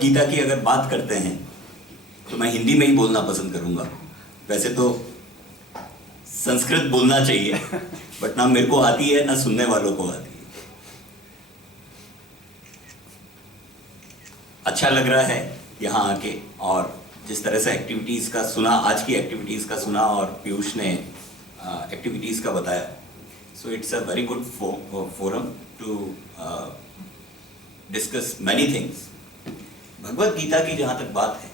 गीता की अगर बात करते हैं तो मैं हिंदी में ही बोलना पसंद करूंगा। वैसे तो संस्कृत बोलना चाहिए, बट ना मेरे को आती है ना सुनने वालों को आती है। अच्छा लग रहा है यहाँ आके, और जिस तरह से एक्टिविटीज का सुना, आज की एक्टिविटीज का सुना और पीयूष ने एक्टिविटीज का बताया, so it's a very good forum to discuss many things. Bhagavad Gita की जहाँ तक बात है,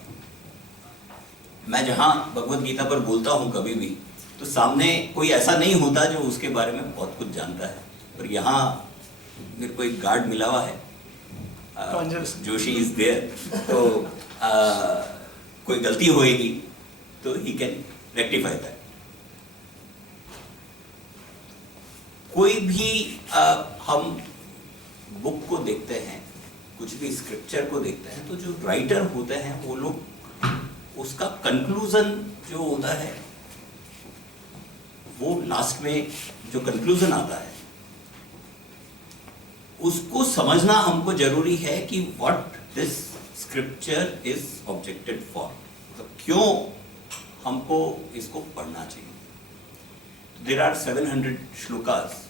मैं जहाँ भगवत गीता पर बोलता हूँ कभी भी, तो सामने कोई ऐसा नहीं होता जो उसके बारे में बहुत कुछ जानता है। और यहाँ मेरे को एक गार्ड मिला हुआ है, जोशी इज देयर, तो कोई गलती होएगी तो ही कैन रेक्टिफाई दैट। कोई भी हम बुक को देखते हैं, कुछ भी स्क्रिप्चर को देखते हैं, तो जो राइटर होते हैं वो लोग उसका कंक्लूजन जो होता है, वो लास्ट में जो कंक्लूजन आता है उसको समझना हमको जरूरी है कि what this scripture is objected for, मतलब क्यों हमको इसको पढ़ना चाहिए। There are 700 shlokas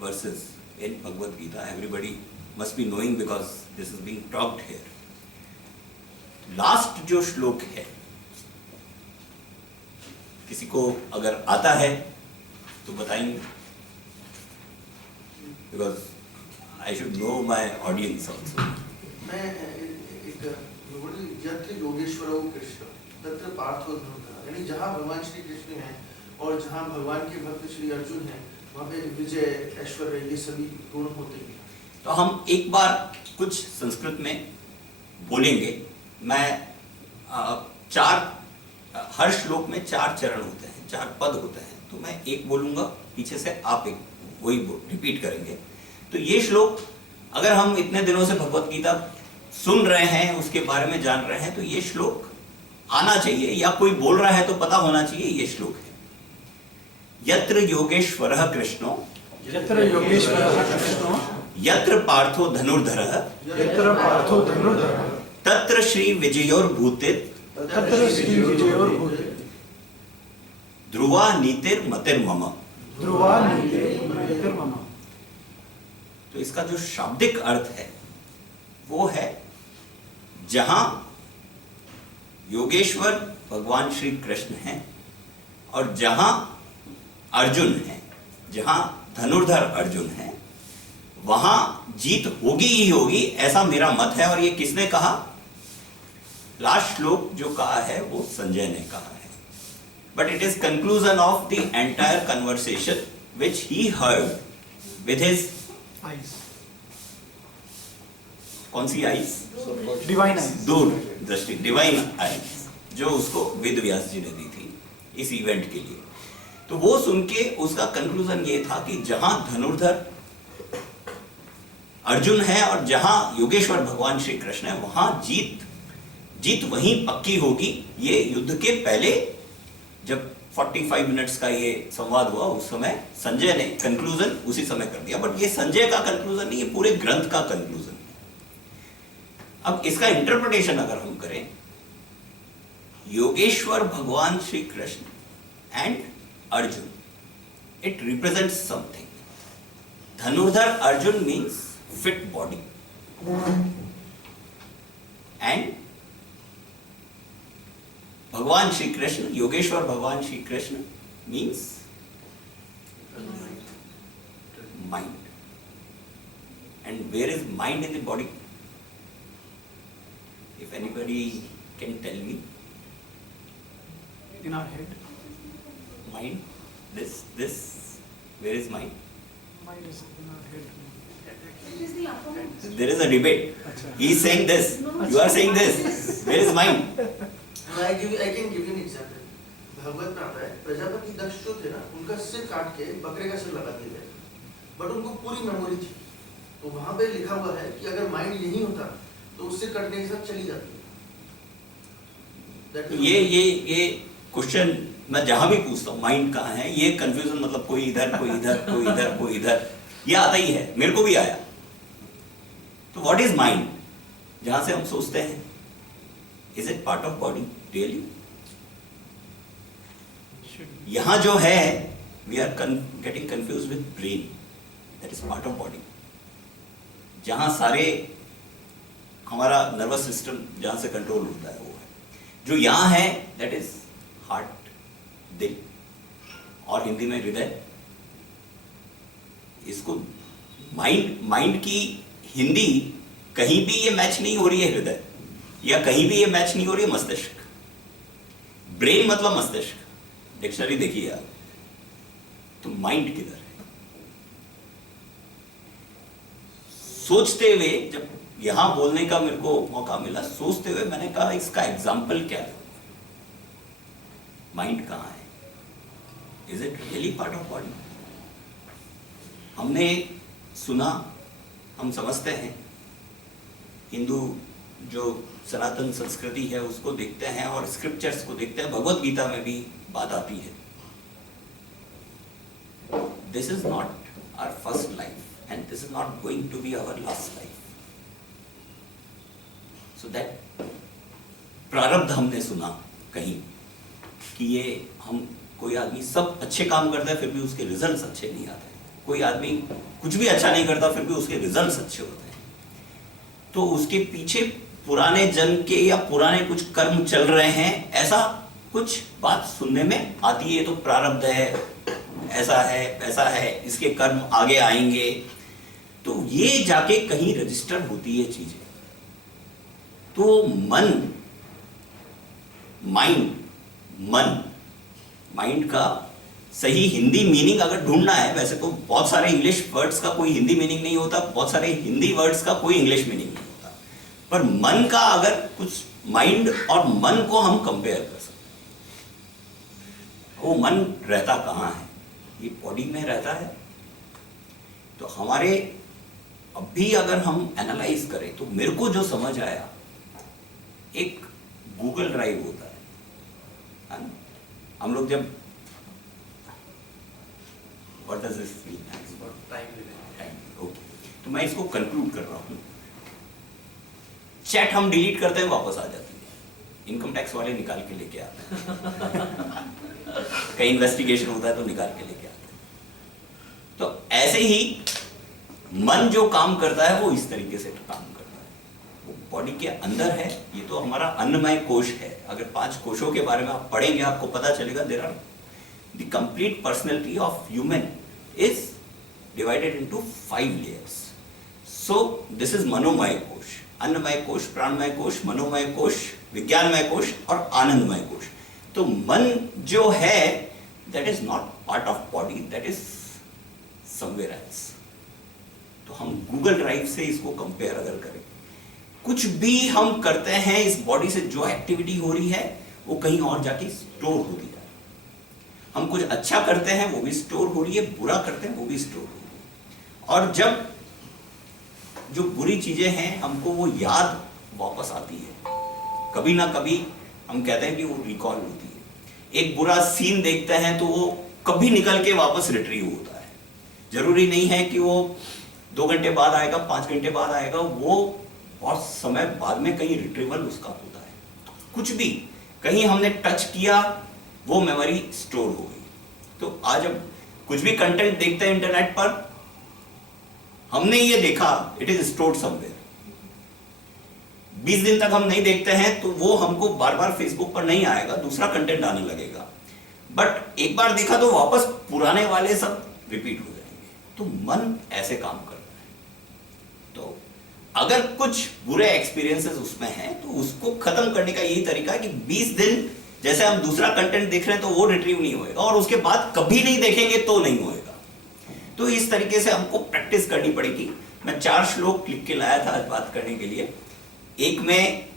verses in Bhagavad Gita, everybody must be knowing because this is being talked here. Last जो श्लोक है, किसी को अगर आता है तो बताएंगे, because I should know my audience also. मैं एक यत्र योगेश्वरो कृष्ण तत्र पार्थो धनुर्धरः, यानी जहाँ भगवान श्री कृष्ण हैं और जहाँ भगवान के भक्त श्री अर्जुन हैं, वहाँ पे विजय, ऐश्वर्य, ये सभी गुण होते हैं। तो हम एक बार कुछ संस्कृत में बोलेंगे। मैं हर श्लोक में 4 चरण होते हैं, 4 पद होते हैं, तो मैं एक बोलूंगा, पीछे से आप एक वही रिपीट करेंगे। तो ये श्लोक अगर हम इतने दिनों से भगवत गीता सुन रहे हैं, उसके बारे में जान रहे हैं, तो ये श्लोक आना चाहिए, या कोई बोल रहा है तो पता होना चाहिए ये श्लोक है। यत्र योगेश्वरः कृष्णो यत्र योगेश्वरः कृष्णो यत्र पार्थो धनुर्धरः यत्र पार्थो धनुर्धरः तत्र श्री विजयोर्भूतित् तत्र श्री विजयोर्भूतिः ध्रुवा नीतिर् मतिर्मम। ध्रुवा नीतिर्मम। तो इसका जो शाब्दिक अर्थ है वो है, जहां योगेश्वर भगवान श्री कृष्ण हैं और जहां अर्जुन है, जहां धनुर्धर अर्जुन है, वहां जीत होगी ही होगी, ऐसा मेरा मत है। और ये किसने कहा? लास्ट श्लोक जो कहा है वो संजय ने कहा है, but it is conclusion of the entire conversation which he heard with his eyes. कौन सी आईज? डिवाइन आईज, दूर दृष्टि, डिवाइन आईज, जो उसको वेद व्यास जी ने दी थी इस इवेंट के लिए। तो वो सुन के उसका कंक्लूजन ये था कि जहां धनुर्धर अर्जुन है और जहां योगेश्वर भगवान श्री कृष्ण है, वहां जीत वहीं पक्की होगी। ये युद्ध के पहले जब 45 मिनट्स का ये संवाद हुआ, उस समय संजय ने कंक्लूजन उसी समय कर दिया, बट ये संजय का कंक्लूजन नहीं, ये पूरे ग्रंथ का कंक्लूजन है। अब इसका इंटरप्रिटेशन अगर हम करें, योगेश्वर भगवान Shri Krishna and Arjun, it represents something. धनुर्धर Arjun means fit body, and भगवान श्री कृष्ण, योगेश्वर भगवान Shri Krishna means mind. And where is mind in the body? If anybody can tell me. in our head. Mind, this, where is mind? Mind is in our head. It is the upper mind. There is a debate. He is saying this, you are saying this. Where is mind? I can give you an example. भगवत में आता है, प्रजापति दक्ष जो थे ना, उनका सिर काट के बकरे का सिर लगा दिया गया, बट उनको पूरी मेमोरी थी। तो वहाँ पे लिखा हुआ है कि अगर माइंड यही होता तो उससे कटने के साथ चली जाती है। ये क्वेश्चन मैं जहां भी पूछता हूँ, माइंड कहाँ है, ये कंफ्यूजन, मतलब कोई इधर कोई इधर कोई इधर कोई इधर, ये आता ही है, मेरे को भी आया। तो व्हाट इज माइंड? जहां से हम सोचते हैं is it part of body really? Should be. यहां जो है we are getting confuse with brain, that is part of body, जहां सारे हमारा नर्वस सिस्टम जहां से कंट्रोल होता है वो है। जो यहां है दैट इज हार्ट, दिल, और हिंदी में हृदय। इसको माइंड की हिंदी कहीं भी ये मैच नहीं हो रही है हृदय, या कहीं भी ये मैच नहीं हो रही है मस्तिष्क। ब्रेन मतलब मस्तिष्क, डिक्शनरी देखिए आप, तो माइंड किधर है? सोचते हुए, जब यहां बोलने का मेरे को मौका मिला, सोचते हुए मैंने कहा इसका एग्जाम्पल क्या है? माइंड कहां है? Is it really part of body? हमने सुना, हम समझते हैं, हिंदू जो सनातन संस्कृति है उसको देखते हैं और स्क्रिप्चर्स को देखते हैं, भगवत गीता में भी बात आती है, this is not our first life and this is not going to be our last life. So that प्रारब्ध हमने सुना कहीं कि ये हम, कोई आदमी सब अच्छे काम करता है फिर भी उसके रिजल्ट्स अच्छे नहीं आते, कोई आदमी कुछ भी अच्छा नहीं करता फिर भी उसके रिजल्ट्स अच्छे होते हैं। तो उसके पीछे पुराने जन्म के या पुराने कुछ कर्म चल रहे हैं, ऐसा कुछ बात सुनने में आती है। तो प्रारब्ध है, ऐसा है, वैसा है, इसके कर्म आगे आएंगे, तो ये जाके कहीं रजिस्टर होती है चीजें। तो माइंड का सही हिंदी मीनिंग अगर ढूंढना है, वैसे तो बहुत सारे इंग्लिश वर्ड्स का कोई हिंदी मीनिंग नहीं होता, बहुत सारे हिंदी वर्ड्स का कोई इंग्लिश मीनिंग नहीं होता, पर मन का अगर कुछ, माइंड और मन को हम कंपेयर कर सकते हैं। वो मन रहता कहाँ है? ये बॉडी में रहता है। तो हमारे अभी अगर हम एनालाइज करें तो मेरे को जो समझ आया, एक गूगल ड्राइव होता है ना? हम लोग जब, what does this mean? Okay, तो मैं इसको कंक्लूड कर रहा हूं। चैट हम डिलीट करते हैं, वापस आ जाती है, इनकम टैक्स वाले निकाल के लेके आते हैं कहीं इन्वेस्टिगेशन होता है तो निकाल के लेके आते हैं। तो ऐसे ही मन जो काम करता है वो इस तरीके से काम करता है, वो बॉडी के अंदर है। ये तो हमारा अन्नमय कोश है। अगर 5 कोशों के बारे में आप पढ़ेंगे आपको पता चलेगा, there are the complete personality of human is divided into 5 layers. So this is Manomaya kosha, अन्नमय कोश, प्राणमय कोश, मनोमय कोश, विज्ञानमय कोश और आनंदमय कोश। तो मन जो है that is not part of body, that is somewhere else. तो हम गूगल ड्राइव से इसको कंपेयर अगर करें, कुछ भी हम करते हैं इस बॉडी से, जो एक्टिविटी हो रही है वो कहीं और जाके स्टोर होती है। हम कुछ अच्छा करते हैं वो भी स्टोर हो रही है, बुरा करते हैं वो भी स्टोर हो रही है। और जब जो बुरी चीजें हैं हमको वो याद वापस आती है, कभी ना कभी हम कहते हैं कि वो रिकॉल होती है। एक बुरा सीन देखते हैं तो वो कभी निकल के वापस रिट्रीव होता है। जरूरी नहीं है कि वो 2 घंटे बाद आएगा, 5 घंटे बाद आएगा, वो बहुत समय बाद में कहीं रिट्रीवल उसका होता है। कुछ भी कहीं हमने टच किया वो मेमोरी स्टोर हो गई। तो आज हम कुछ भी कंटेंट देखते हैं इंटरनेट पर, हमने ये देखा, इट इज स्टोर्ड समवेयर। 20 दिन तक हम नहीं देखते हैं तो वो हमको बार बार फेसबुक पर नहीं आएगा, दूसरा कंटेंट आने लगेगा। बट एक बार देखा तो वापस पुराने वाले सब रिपीट हो जाएंगे। तो मन ऐसे काम करता है। तो अगर कुछ बुरे एक्सपीरियंसेस उसमें हैं तो उसको खत्म करने का यही तरीका है कि 20 दिन जैसे हम दूसरा कंटेंट देख रहे हैं तो वो रिट्रीव नहीं होएगा, और उसके बाद कभी नहीं देखेंगे तो नहीं होएगा। तो इस तरीके से हमको प्रैक्टिस करनी पड़ेगी। मैं 4 श्लोक लिख के लाया था आज बात करने के लिए। एक में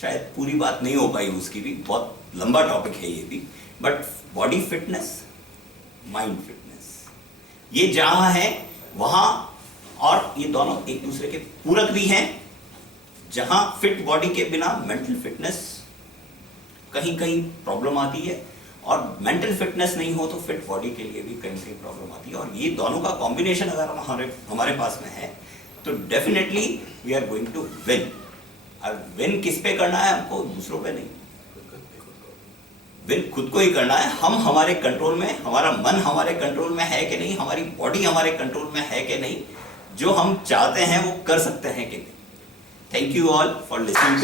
शायद पूरी बात नहीं हो पाई, उसकी भी बहुत लंबा टॉपिक है ये भी, but body fitness, mind fitness, ये जहां है वहां, और ये दोनों एक दूसरे के पूरक भी हैं। जहां फिट बॉडी के बिना मेंटल फिटनेस कहीं कहीं प्रॉब्लम आती है, और मेंटल फिटनेस नहीं हो तो फिट बॉडी के लिए भी कहीं कहीं प्रॉब्लम आती है। और ये दोनों का कॉम्बिनेशन अगर हमारे पास में है तो definitely we are going to win. और विन किस पे करना है हमको, दूसरों पे नहीं, विन खुद को ही करना है। हम हमारे कंट्रोल में, हमारा मन हमारे कंट्रोल में है कि नहीं, हमारी बॉडी हमारे कंट्रोल में है कि नहीं, जो हम चाहते हैं वो कर सकते हैं कि नहीं। Thank you all for listening.